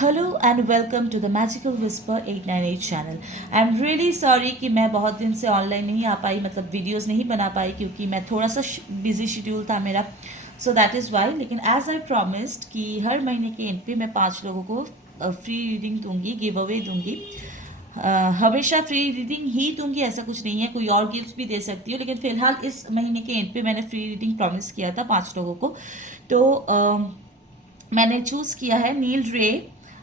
Hello and welcome to the magical whisper 898 channel. I am really sorry कि मैं बहुत दिन से ऑनलाइन नहीं आ पाई, मतलब वीडियोस नहीं बना पाई क्योंकि मैं थोड़ा सा बिजी शेड्यूल था मेरा। So that is why. लेकिन एज आई प्रॉमिस्ड कि हर महीने के एंड पे मैं 5 लोगों को फ्री रीडिंग दूंगी, गिव अवे दूंगी। हमेशा फ्री रीडिंग ही दूंगी ऐसा कुछ नहीं है, कोई और गिफ्ट भी दे सकती हूँ, लेकिन फिलहाल इस महीने के एंड पे मैंने फ्री रीडिंग प्रॉमिस किया था 5 लोगों को। तो मैंने चूज़ किया है नील रे।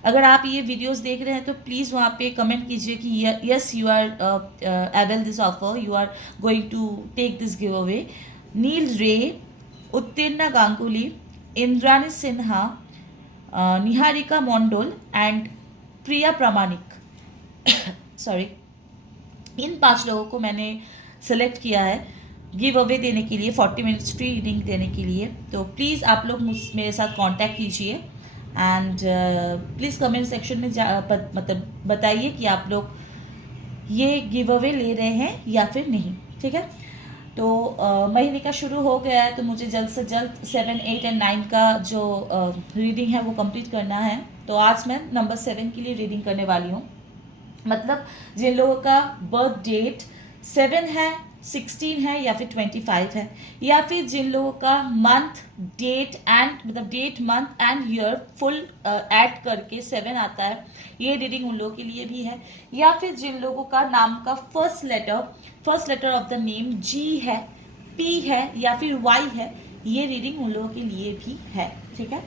अगर आप ये वीडियोस देख रहे हैं तो प्लीज़ वहाँ पे कमेंट कीजिए कि yes you are avail this offer, you are going to take this giveaway. Neel Ray, Uttirna Ganguly, Indrani Sinha, Niharika Mandal and Priya Pramanik. Sorry, इन 5 लोगों को मैंने सेलेक्ट किया है गिव अवे देने के लिए, 40 मिनट्स फ्री रीडिंग देने के लिए। तो प्लीज़ आप लोग मेरे साथ कांटेक्ट कीजिए एंड प्लीज़ कमेंट सेक्शन में मतलब बताइए कि आप लोग ये गिव अवे ले रहे हैं या फिर नहीं। ठीक है, तो महीने का शुरू हो गया है तो मुझे जल्द से जल्द 7, 8 एंड 9 का जो रीडिंग है वो कंप्लीट करना है। तो आज मैं नंबर 7 के लिए रीडिंग करने वाली हूँ। मतलब जिन लोगों का बर्थ डेट 7 है, 16 है या फिर 25 है, या फिर जिन लोगों का मंथ डेट एंड मतलब date month and year full add करके 7 आता है, ये रीडिंग उन लोगों के लिए भी है। या फिर जिन लोगों का नाम का first letter of the name G है, पी है या फिर वाई है, ये रीडिंग उन लोगों के लिए भी है। ठीक है,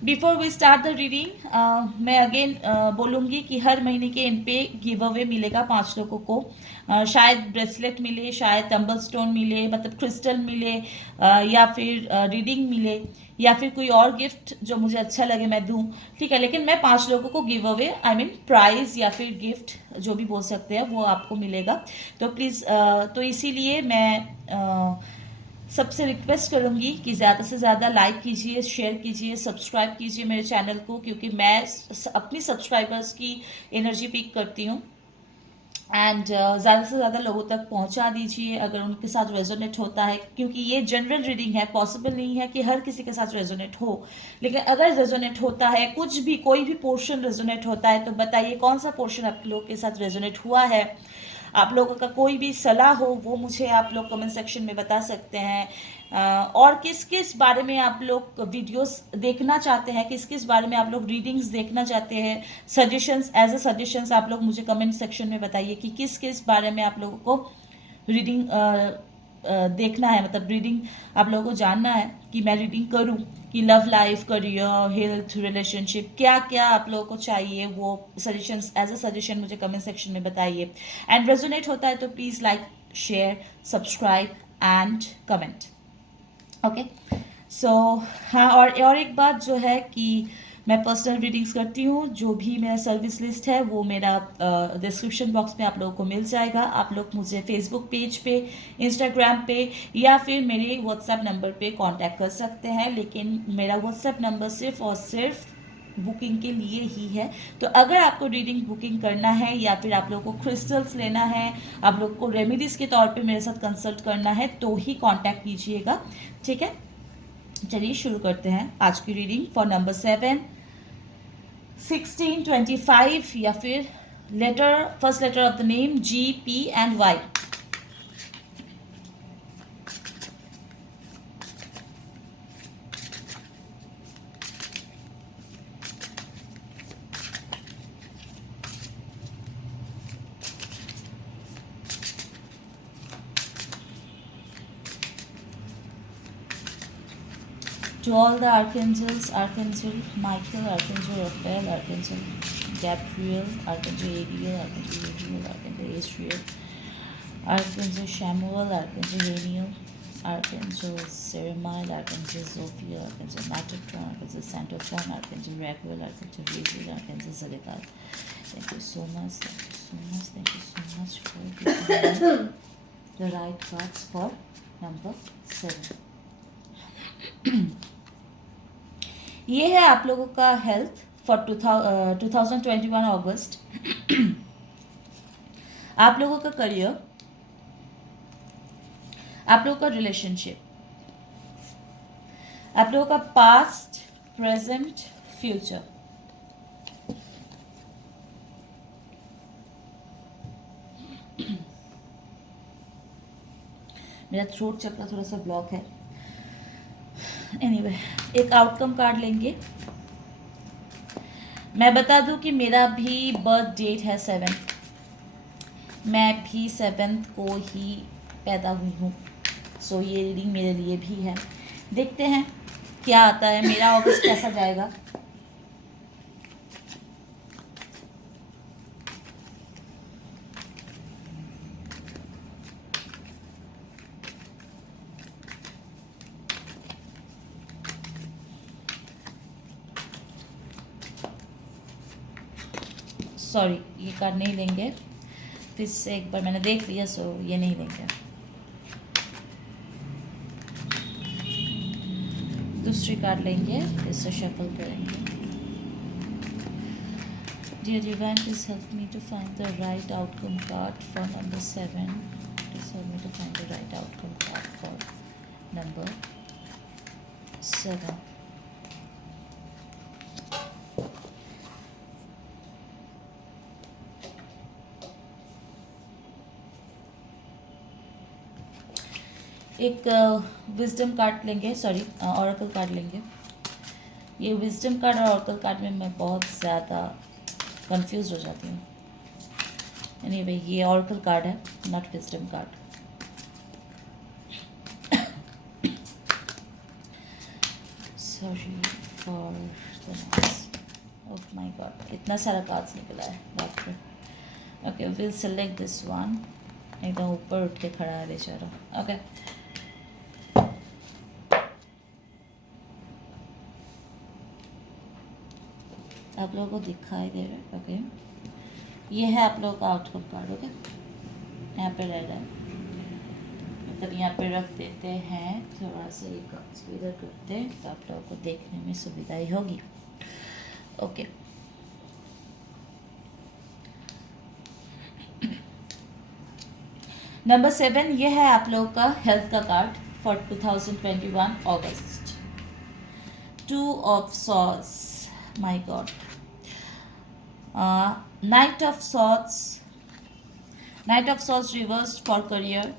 before we start the reading मैं अगेन बोलूँगी कि हर महीने के एंड पे गिव अवे मिलेगा 5 लोगों को। शायद ब्रेसलेट मिले, शायद टम्बल स्टोन मिले, मतलब क्रिस्टल मिले, या फिर रीडिंग मिले, या फिर कोई और गिफ्ट जो मुझे अच्छा लगे मैं दूँ। ठीक है, लेकिन मैं 5 लोगों को give away I mean prize या फिर गिफ्ट जो भी बोल सकते हैं वो आपको मिलेगा। तो प्लीज़ तो इसीलिए मैं सबसे रिक्वेस्ट करूंगी कि ज़्यादा से ज़्यादा लाइक कीजिए, शेयर कीजिए, सब्सक्राइब कीजिए मेरे चैनल को, क्योंकि मैं अपनी सब्सक्राइबर्स की एनर्जी पिक करती हूँ। एंड ज़्यादा से ज़्यादा लोगों तक पहुँचा दीजिए अगर उनके साथ रेजोनेट होता है, क्योंकि ये जनरल रीडिंग है, पॉसिबल नहीं है कि हर किसी के साथ रेजोनेट हो। लेकिन अगर रेजोनेट होता है, कुछ भी कोई भी पोर्शन रेजोनेट होता है, तो बताइए कौन सा पोर्शन आप लोगों के साथ रेजोनेट हुआ है। आप लोगों का कोई भी सलाह हो वो मुझे आप लोग कमेंट सेक्शन में बता सकते हैं। और किस किस बारे में आप लोग वीडियोस देखना चाहते हैं, किस किस बारे में आप लोग रीडिंग्स देखना चाहते हैं, सजेशंस एज अ सजेशंस आप लोग मुझे कमेंट सेक्शन में बताइए कि किस किस बारे में आप लोगों को रीडिंग देखना है, मतलब रीडिंग आप लोगों को जानना है कि मैं रीडिंग करूं कि love life, career, health, relationship, क्या क्या आप लोगों को चाहिए, वो सजेशंस एज अ सजेशन मुझे कमेंट सेक्शन में बताइए। एंड रेजोनेट होता है तो please like, share, subscribe and comment. Okay, so हाँ, और एक बात जो है कि मैं पर्सनल रीडिंग्स करती हूँ, जो भी मेरा सर्विस लिस्ट है वो मेरा डिस्क्रिप्शन बॉक्स में आप लोगों को मिल जाएगा। आप लोग मुझे फेसबुक पेज पे, इंस्टाग्राम पे या फिर मेरे व्हाट्सएप नंबर पे कांटेक्ट कर सकते हैं, लेकिन मेरा व्हाट्सएप नंबर सिर्फ और सिर्फ बुकिंग के लिए ही है। तो अगर आपको रीडिंग बुकिंग करना है या फिर आप लोगों को क्रिस्टल्स लेना है, आप लोग को रेमेडीज के तौर पे मेरे साथ कंसल्ट करना है, तो ही कांटेक्ट कीजिएगा। ठीक है, चलिए शुरू करते हैं आज की रीडिंग फॉर नंबर 7, 16, 25 या फिर first letter of the name G, P and Y. To all the archangels, Archangel Michael, Archangel Raphael, Archangel Gabriel, Archangel Ariel, Archangel Gabriel, Archangel Israel, Archangel Samuel, Archangel Daniel, Archangel Jeremiah, Archangel Zophiel, Archangel Metatron, Archangel Santopon, Archangel Raguel, Archangel Raziel, Archangel Zedekiah. Thank you so much, thank you so much, thank you so much for giving me the right cards for number 7. ये है आप लोगों का health for 2021 अगस्त। आप लोगों का career, आप लोगों का रिलेशनशिप, आप लोगों का पास्ट, प्रेजेंट, फ्यूचर। मेरा थ्रोट चक्र थोड़ा सा ब्लॉक है। एनीवे, एक आउटकम कार्ड लेंगे। मैं बता दूं कि मेरा भी बर्थ डेट है 7। मैं भी 7 को ही पैदा हुई हूँ। सो ये रीडिंग मेरे लिए भी है। देखते हैं क्या आता है, मेरा अगस्त कैसा जाएगा। सॉरी, ये कार्ड नहीं लेंगे, फिर से एक बार मैंने देख लिया, सो ये नहीं लेंगे। दूसरी कार्ड लेंगे, फिर से शफल करेंगे। Dear Divine, please help me to find the right outcome card for number 7. Please help me to find the right outcome card for number 7. एक विजडम कार्ड लेंगे, सॉरी ऑरेकल कार्ड लेंगे। ये wisdom card और oracle card में मैं बहुत ज़्यादा confuse हो जाती हूँ। एनीवे, ये ऑरेकल कार्ड है, not wisdom card. Sorry for the noise. Oh my God, कितना सारा कार्ड्स निकला है, बाप रे। Okay, will select this one. एकदम ऊपर उठ के खड़ा है बेचारा। ओके, आप लोगों को दिखाई दे रहा है। ओके, ये है आप लोगों का आउटकम कार्ड। ओके, यहाँ पे रह रहा है, मतलब यहाँ पे रख देते हैं, थोड़ा सा ये कार्ड्स को इधर करते हैं तो आप लोगों को देखने में सुविधा ही होगी। ओके, नंबर 7, ये है आप लोगों का हेल्थ का card for 2021 August. 2 of swords, my God. Knight of Swords, Knight of Swords reversed for career,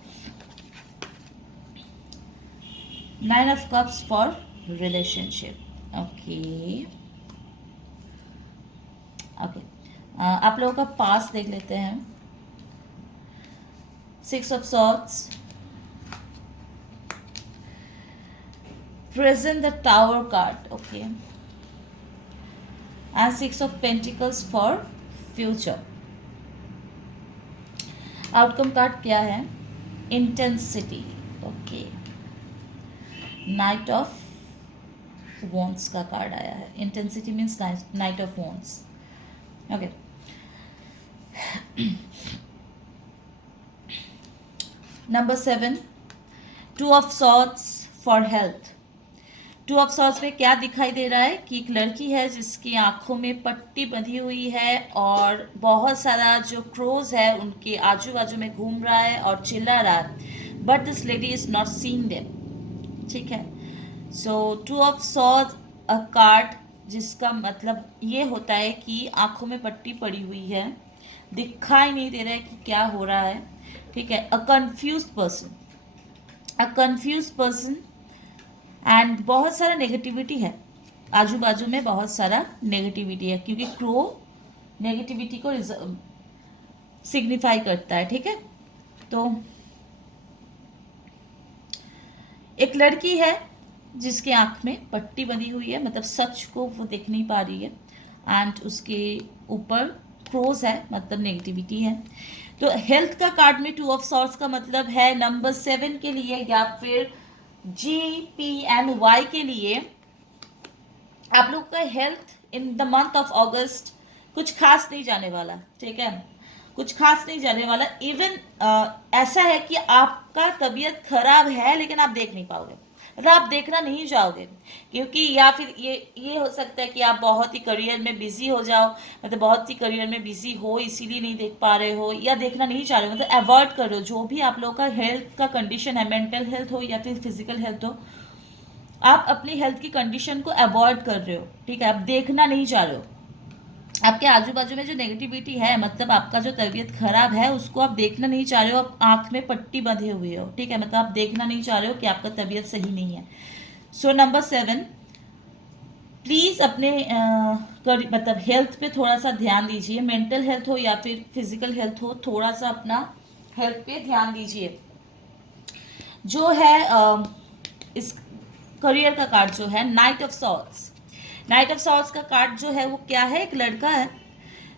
9 of Cups for relationship. Okay, okay. आप लोगों का पास देख लेते हैं। 6 of Swords, present the Tower card. Okay, and 6 of Pentacles for future. Outcome card क्या है? Intensity. Okay, night of wands का card आया है। Intensity means night of wands. Okay, number 7, 2 of swords for health. 2 of swords में क्या दिखाई दे रहा है कि एक लड़की है जिसकी आंखों में पट्टी बंधी हुई है और बहुत सारा जो क्रोज है उनके आजू बाजू में घूम रहा है और चिल्ला रहा है, but this lady is not seeing them. ठीक है, सो 2 ऑफ सॉर्ड्स अ कार्ड जिसका मतलब ये होता है कि आंखों में पट्टी पड़ी हुई है, दिखाई नहीं दे रहा है कि क्या हो रहा है। ठीक है, अ कंफ्यूज पर्सन एंड बहुत सारा नेगेटिविटी है आजू बाजू में, बहुत सारा नेगेटिविटी है क्योंकि क्रो नेगेटिविटी को सिग्निफाई करता है। ठीक है, तो एक लड़की है जिसके आंख में पट्टी बंधी हुई है, मतलब सच को वो देख नहीं पा रही है, एंड उसके ऊपर क्रोज है, मतलब नेगेटिविटी है। तो हेल्थ का कार्ड में 2 ऑफ सॉर्ड्स का मतलब है नंबर 7 के लिए या फिर GPNY के लिए आप लोग का health in the month of अगस्त कुछ खास नहीं जाने वाला। ठीक है, कुछ खास नहीं जाने वाला। इवन ऐसा है कि आपका तबीयत खराब है लेकिन आप देख नहीं पाओगे, मतलब आप देखना नहीं चाहोगे, क्योंकि या फिर ये हो सकता है कि आप बहुत ही करियर में बिजी हो जाओ, मतलब बहुत ही करियर में बिजी हो इसीलिए नहीं देख पा रहे हो या देखना नहीं चाह रहे हो, मतलब अवॉइड करो। जो भी आप लोगों का हेल्थ का कंडीशन है, मेंटल हेल्थ हो या फिर फिजिकल हेल्थ हो, आप अपनी हेल्थ की कंडीशन को अवॉइड कर रहे हो, ठीक है, आप देखना नहीं चाह रहे हो। आपके आजू बाजू में जो नेगेटिविटी है, मतलब आपका जो तबीयत खराब है, उसको आप देखना नहीं चाह रहे हो, आप आंख में पट्टी बंधे हुए हो, ठीक है, मतलब आप देखना नहीं चाह रहे हो कि आपका तबीयत सही नहीं है। सो नंबर 7, प्लीज़ अपने मतलब हेल्थ पे थोड़ा सा ध्यान दीजिए, मेंटल हेल्थ हो या फिर फिजिकल हेल्थ हो, थोड़ा सा अपना हेल्थ पे ध्यान दीजिए। जो है इस करियर का कार्ड जो है night of swords, night of swords का कार्ड जो है वो क्या है, एक लड़का है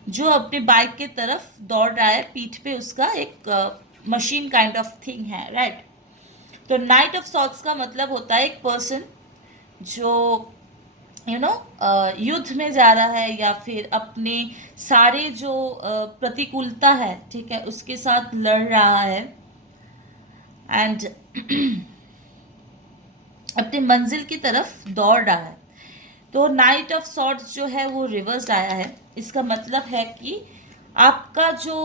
जो अपने बाइक के तरफ दौड़ रहा है, पीठ पे उसका एक मशीन काइंड ऑफ थिंग है, राइट। तो नाइट ऑफ सॉर्ड्स का मतलब होता है एक पर्सन जो युद्ध में जा रहा है या फिर अपने सारे जो प्रतिकूलता है, ठीक है, उसके साथ लड़ रहा है एंड अपने मंजिल की तरफ दौड़ रहा है। तो नाइट ऑफ सॉर्ड्स जो है वो रिवर्स्ड आया है। इसका मतलब है कि आपका जो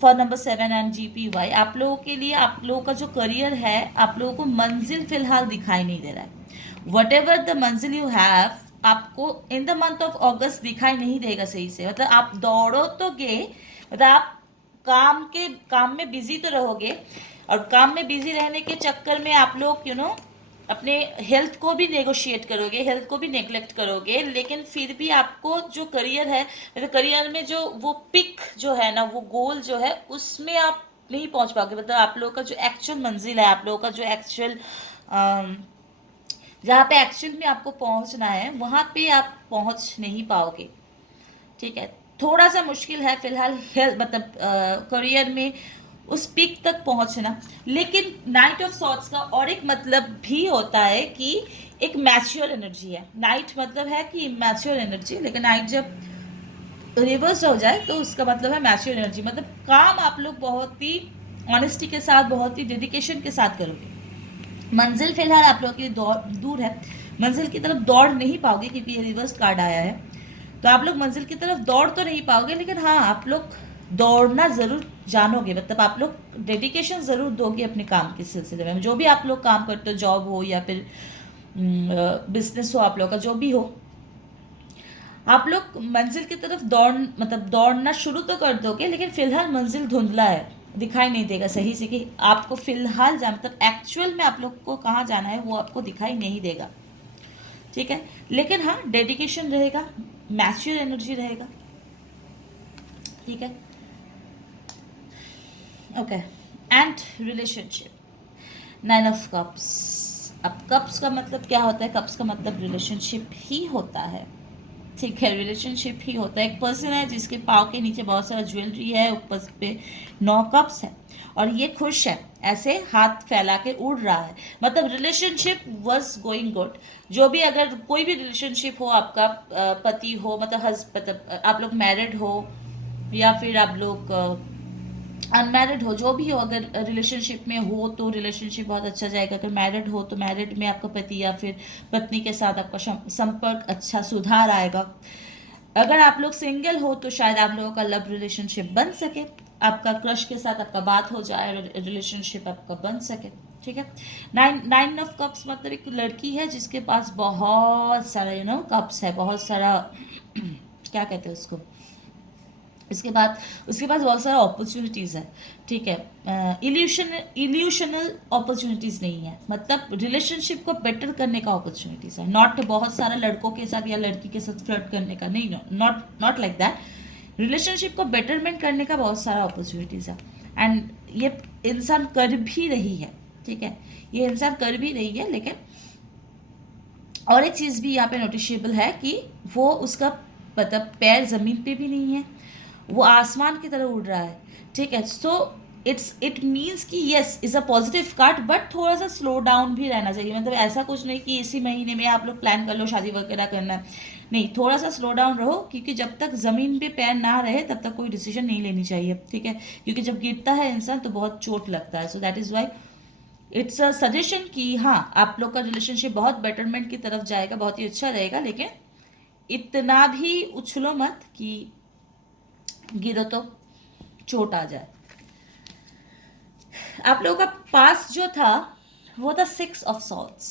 फॉर नंबर 7 एंड GPY, आप लोगों के लिए, आप लोगों का जो करियर है, आप लोगों को मंजिल फिलहाल दिखाई नहीं दे रहा है। वट एवर द मंजिल यू हैव, आपको इन द मंथ ऑफ अगस्त दिखाई नहीं देगा सही से। मतलब आप दौड़ो तो गे, मतलब आप काम में बिजी तो रहोगे, और काम में बिजी रहने के चक्कर में आप लोग अपने हेल्थ को भी नेगोशिएट करोगे, हेल्थ को भी नेग्लेक्ट करोगे, लेकिन फिर भी आपको जो करियर है, मतलब करियर में जो वो पिक जो है ना, वो गोल जो है, उसमें आप नहीं पहुंच पाओगे। मतलब आप लोगों का जो एक्चुअल मंजिल है, आप लोगों का जो एक्चुअल जहाँ पे एक्चुअल में आपको पहुंचना है, वहां पे आप पहुंच नहीं पाओगे, ठीक है। थोड़ा सा मुश्किल है फिलहाल हेल्थ, मतलब करियर में उस पीक तक पहुंचना। लेकिन नाइट ऑफ सॉर्ट्स का और एक मतलब भी होता है कि एक मैच्योर एनर्जी है। नाइट मतलब है कि मैच्योर एनर्जी, लेकिन नाइट जब रिवर्स हो जाए तो उसका मतलब है मैच्योर एनर्जी। मतलब काम आप लोग बहुत ही ऑनेस्टी के साथ, बहुत ही डेडिकेशन के साथ करोगे। मंजिल फिलहाल आप लोगों के लिए दूर है, मंजिल की तरफ दौड़ नहीं पाओगे क्योंकि ये रिवर्स कार्ड आया है। तो आप लोग मंजिल की तरफ दौड़ तो नहीं पाओगे, लेकिन हाँ, आप लोग दौड़ना ज़रूर जानोगे। मतलब आप लोग डेडिकेशन ज़रूर दोगे अपने काम के सिलसिले में। जो भी आप लोग काम करते हो, जॉब हो या फिर बिजनेस हो, आप लोग का जो भी हो, आप लोग मंजिल की तरफ मतलब दौड़ना शुरू तो कर दोगे, लेकिन फिलहाल मंजिल धुंधला है, दिखाई नहीं देगा सही से कि आपको फिलहाल मतलब एक्चुअल में आप लोग को कहाँ जाना है, वो आपको दिखाई नहीं देगा, ठीक है। लेकिन हाँ, डेडिकेशन रहेगा, मैच्योर एनर्जी रहेगा, ठीक है, okay. And relationship, 9 of cups. अब कप्स का मतलब क्या होता है? कप्स का मतलब रिलेशनशिप ही होता है, ठीक है, रिलेशनशिप ही होता है। एक पर्सन है जिसके पाँव के नीचे बहुत सारा ज्वेलरी है, ऊपर पे 9 कप्स है, और ये खुश है, ऐसे हाथ फैला के उड़ रहा है। मतलब रिलेशनशिप वाज गोइंग गुड। जो भी, अगर कोई भी रिलेशनशिप हो, आपका पति हो, मतलब आप लोग मैरिड हो या फिर आप लोग अनमैरिड हो, जो भी हो, अगर रिलेशनशिप में हो तो रिलेशनशिप बहुत अच्छा जाएगा। अगर मैरिड हो तो मैरिड में आपका पति या फिर पत्नी के साथ आपका संपर्क अच्छा, सुधार आएगा। अगर आप लोग सिंगल हो तो शायद आप लोगों का लव रिलेशनशिप बन सके, आपका क्रश के साथ आपका बात हो जाए, रिलेशनशिप आपका बन सके, ठीक है। 9 ऑफ कप्स मतलब एक लड़की है जिसके पास बहुत सारा कप्स है, बहुत सारा क्या कहते हैं उसको, इसके बाद उसके पास बहुत सारा अपॉर्चुनिटीज़ है, ठीक है। इल्यूशनल अपॉर्चुनिटीज़ नहीं है, मतलब रिलेशनशिप को बेटर करने का अपॉर्चुनिटीज़ है। नॉट बहुत सारा लड़कों के साथ या लड़की के साथ फ्लर्ट करने का, नहीं, नॉट लाइक दैट। रिलेशनशिप को बेटरमेंट करने का बहुत सारा अपॉर्चुनिटीज़ है, एंड ये इंसान कर भी रही है, ठीक है, ये इंसान कर भी रही है। लेकिन और एक चीज़ भी यहाँ पे नोटिशेबल है कि वो उसका मतलब पैर ज़मीन पे भी नहीं है, वो आसमान की तरह उड़ रहा है, ठीक है। सो इट मीन्स कि yes is a positive card, but थोड़ा सा स्लो डाउन भी रहना चाहिए। मतलब ऐसा कुछ नहीं कि इसी महीने में आप लोग प्लान कर लो शादी वगैरह करना है, नहीं, थोड़ा सा स्लो डाउन रहो, क्योंकि जब तक ज़मीन पे पैर ना रहे तब तक कोई डिसीजन नहीं लेनी चाहिए, ठीक है। क्योंकि जब गिरता है इंसान तो बहुत चोट लगता है। So that is why it's a suggestion कि हाँ, आप लोग का रिलेशनशिप बहुत बेटरमेंट की तरफ जाएगा, बहुत ही अच्छा रहेगा, लेकिन इतना भी उछलो मत कि गिरो तो चोट आ जाए। आप लोगों का पास जो था वो था 6 of swords,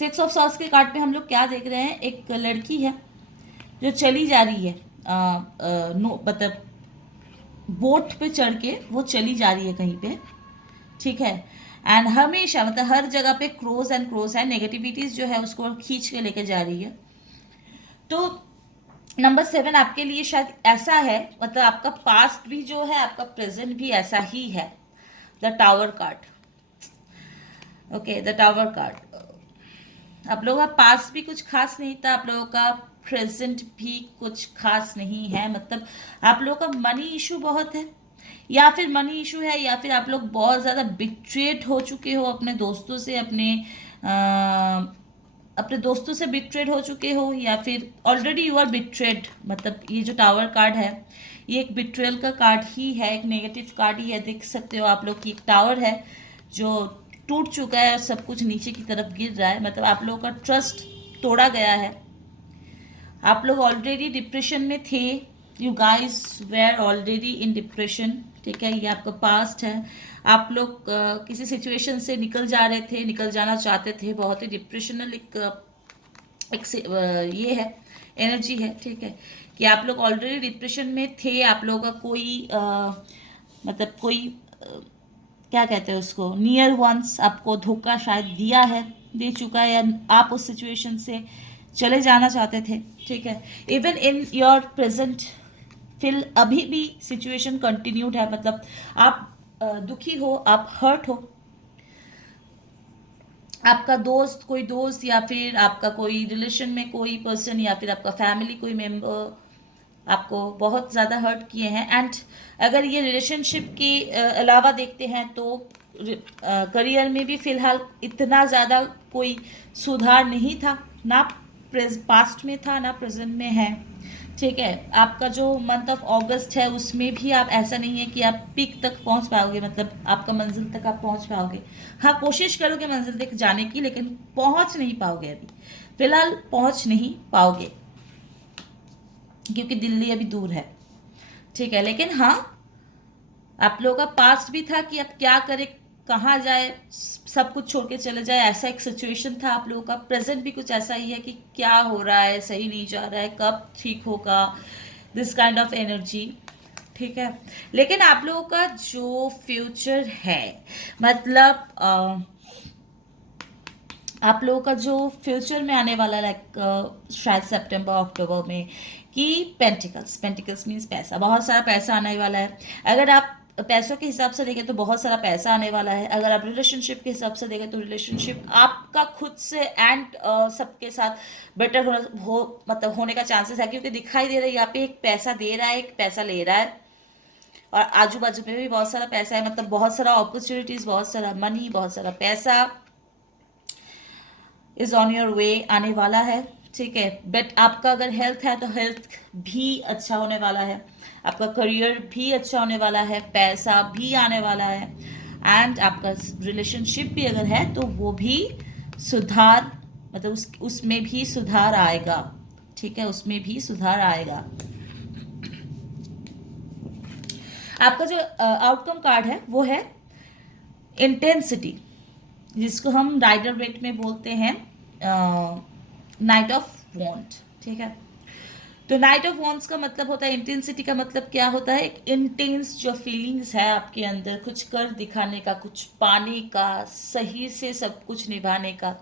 six of swords के कार्ड पे हम लोग क्या देख रहे हैं, एक लड़की है जो चली जा रही है, मतलब बोट पे चढ़ के वो चली जा रही है कहीं पे, ठीक है। एंड हमेशा मतलब हर जगह पे क्रोज एंड क्रोज है, नेगेटिविटीज जो है उसको खींच के लेके जा रही है। तो नंबर 7 आपके लिए शायद ऐसा है, मतलब आपका पास्ट भी जो है आपका प्रेजेंट भी ऐसा ही है। The tower card, okay, the tower card. आप लोगों का पास्ट भी कुछ खास नहीं था, आप लोगों का प्रेजेंट भी कुछ खास नहीं है। मतलब आप लोगों का मनी इशू बहुत है, या फिर मनी इशू है, या फिर आप लोग बहुत ज़्यादा बिट्रेड हो चुके हो अपने दोस्तों से, अपने दोस्तों से बिट्रेड हो चुके हो, या फिर ऑलरेडी यू आर बिट्रेड। मतलब ये जो टावर कार्ड है ये एक बिट्रेल का कार्ड ही है, एक नेगेटिव कार्ड ही है। देख सकते हो आप लोग की एक टावर है जो टूट चुका है और सब कुछ नीचे की तरफ गिर रहा है। मतलब आप लोगों का ट्रस्ट तोड़ा गया है, आप लोग ऑलरेडी डिप्रेशन में थे, you guys were already in depression, ठीक है। ये आपका पास्ट है, आप लोग किसी सिचुएशन से निकल जा रहे थे, निकल जाना चाहते थे, बहुत ही डिप्रेशनल ये है, एनर्जी है, ठीक है, कि आप लोग ऑलरेडी डिप्रेशन में थे। आप लोगों का कोई मतलब कोई क्या कहते हैं उसको, नियर वंस आपको धोखा शायद दिया है, दे चुका है, या आप उस सिचुएशन से चले जाना चाहते थे, ठीक है। Even in your present feel अभी भी सिचुएशन कंटिन्यूड है, मतलब आप दुखी हो, आप हर्ट हो, आपका दोस्त, कोई दोस्त, या फिर आपका कोई रिलेशन में कोई पर्सन, या फिर आपका फैमिली कोई मेंबर आपको बहुत ज़्यादा हर्ट किए हैं। एंड अगर ये रिलेशनशिप के अलावा देखते हैं तो करियर में भी फिलहाल इतना ज़्यादा कोई सुधार नहीं था, ना पास्ट में था ना प्रेजेंट में है, ठीक है। आपका जो मंथ ऑफ अगस्त है उसमें भी आप, ऐसा नहीं है कि आप पीक तक पहुंच पाओगे, मतलब आपका मंजिल तक आप पहुंच पाओगे। हाँ, कोशिश करोगे मंजिल तक जाने की, लेकिन पहुंच नहीं पाओगे, अभी फिलहाल पहुंच नहीं पाओगे, क्योंकि दिल्ली अभी दूर है, ठीक है। लेकिन हाँ, आप लोगों का पास्ट भी था कि अब क्या करे, कहाँ जाए, सब कुछ छोड़ के चले जाए, ऐसा एक सिचुएशन था आप लोगों का। प्रेजेंट भी कुछ ऐसा ही है कि क्या हो रहा है, सही नहीं जा रहा है, कब ठीक होगा, दिस काइंड ऑफ एनर्जी, ठीक है। लेकिन आप लोगों का जो फ्यूचर है, मतलब आप लोगों का जो फ्यूचर में आने वाला, लाइक शायद सितंबर अक्टूबर में, कि पेंटिकल्स मीन्स पैसा, बहुत सारा पैसा आने वाला है। अगर आप पैसों के हिसाब से देखें तो बहुत सारा पैसा आने वाला है। अगर आप रिलेशनशिप के हिसाब से देखें तो रिलेशनशिप आपका खुद से एंड सबके साथ बेटर मतलब होने का चांसेस है, क्योंकि दिखाई दे रहा है यहाँ पे एक पैसा दे रहा है, एक पैसा ले रहा है, और आजू बाजू में भी बहुत सारा पैसा है। मतलब बहुत सारा अपॉर्चुनिटीज, बहुत सारा मनी, बहुत सारा पैसा इज ऑन योर वे, आने वाला है, ठीक है। बट आपका अगर हेल्थ है तो हेल्थ भी अच्छा होने वाला है, आपका करियर भी अच्छा होने वाला है, पैसा भी आने वाला है, एंड आपका रिलेशनशिप भी अगर है तो वो भी सुधार, मतलब उसमें भी सुधार आएगा, ठीक है, उसमें भी सुधार आएगा। आपका जो आउटकम कार्ड है वो है इंटेंसिटी, जिसको हम राइडर वेट में बोलते हैं नाइट ऑफ वॉन्ट, ठीक है। तो नाइट ऑफ वॉन्ट्स का मतलब होता है, इंटेंसिटी का मतलब क्या होता है, एक इंटेंस जो फीलिंग्स है आपके अंदर, कुछ कर दिखाने का, कुछ पाने का, सही से सब कुछ निभाने का,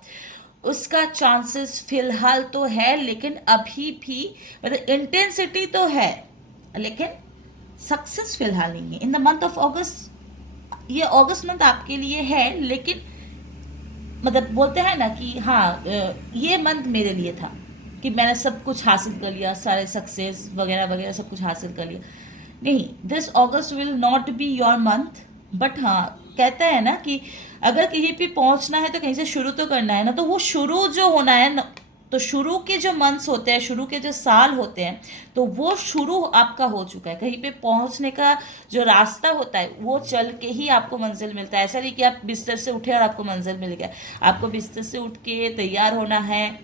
उसका चांसेस फिलहाल तो है, लेकिन अभी भी मतलब इंटेंसिटी तो है, लेकिन सक्सेस फिलहाल नहीं है। इन द मंथ ऑफ अगस्त, ये अगस्त मंथ आपके लिए है, लेकिन मतलब बोलते हैं ना कि हाँ, ये मंथ मेरे लिए था कि मैंने सब कुछ हासिल कर लिया, सारे सक्सेस वगैरह वगैरह सब कुछ हासिल कर लिया। नहीं, this August will not be your month, but हाँ, कहते हैं ना कि अगर कहीं पे पहुंचना है तो कहीं से शुरू तो करना है ना, तो वो शुरू जो होना है ना, तो शुरू के जो मंथ्स होते हैं, शुरू के जो साल होते हैं, तो वो शुरू आपका हो चुका है। कहीं पे पहुंचने का जो रास्ता होता है वो चल के ही आपको मंजिल मिलता है। ऐसा नहीं कि आप बिस्तर से उठे और आपको मंजिल मिल गया। आपको बिस्तर से उठ के तैयार होना है,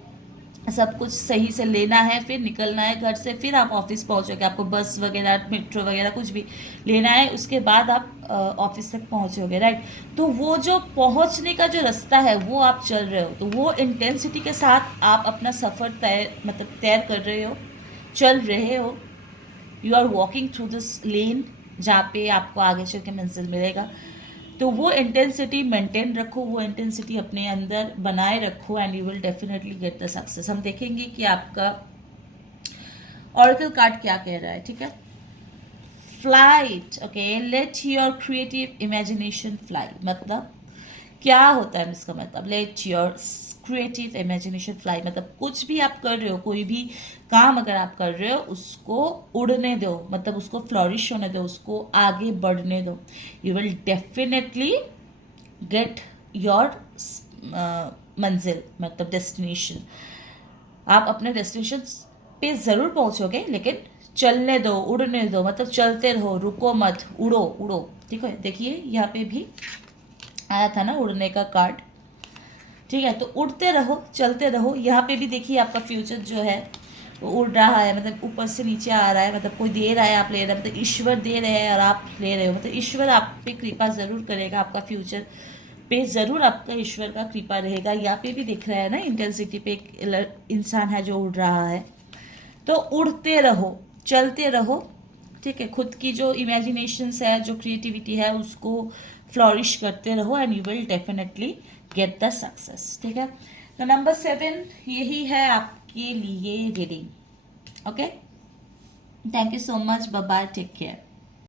सब कुछ सही से लेना है, फिर निकलना है घर से, फिर आप ऑफिस पहुंचोगे। आपको बस वगैरह मेट्रो वगैरह कुछ भी लेना है, उसके बाद आप ऑफिस तक पहुंचोगे, राइट। तो वो जो पहुंचने का जो रास्ता है वो आप चल रहे हो, तो वो इंटेंसिटी के साथ आप अपना सफ़र तय कर रहे हो, चल रहे हो। You are walking through this lane जहाँ पे आपको आगे चल के मंजिल मिलेगा। तो वो इंटेंसिटी मेंटेन रखो, वो इंटेंसिटी अपने अंदर बनाए रखो, and you will definitely get the success. हम देखेंगे कि आपका ऑरेकल कार्ड क्या कह रहा है, ठीक है। Flight, okay, let your creative imagination fly, मतलब क्या होता है इसका मतलब, let your creative imagination fly, मतलब कुछ भी आप कर रहे हो, कोई भी काम अगर आप कर रहे हो उसको उड़ने दो, मतलब उसको फ्लॉरिश होने दो, उसको आगे बढ़ने दो। You will definitely get your मंजिल, मतलब डेस्टिनेशन। आप अपने डेस्टिनेशन पे ज़रूर पहुंचोगे, लेकिन चलने दो, उड़ने दो, मतलब चलते रहो, रुको मत, उड़ो उड़ो, ठीक है। देखिए यहाँ पे भी आया था ना उड़ने का कार्ड, ठीक है। तो उड़ते रहो, चलते रहो। यहाँ पे भी देखिए आपका फ्यूचर जो है वो उड़ रहा है, मतलब ऊपर से नीचे आ रहा है, मतलब कोई दे रहा है आप ले रहे हैं, मतलब ईश्वर दे रहे हैं और आप ले रहे हो, मतलब ईश्वर आप पे कृपा ज़रूर करेगा, आपका फ्यूचर पे ज़रूर आपका ईश्वर का कृपा रहेगा। यहाँ पे भी दिख रहा है ना इंटेंसिटी पे एक इंसान है जो उड़ रहा है। तो उड़ते रहो, चलते रहो, ठीक है। खुद की जो इमेजिनेशंस है, जो क्रिएटिविटी है, उसको फ्लॉरिश करते रहो, and you will definitely get the success, ठीक है। तो नंबर 7 यही है आपके लिए reading, okay. Thank you so much, bye bye, take care.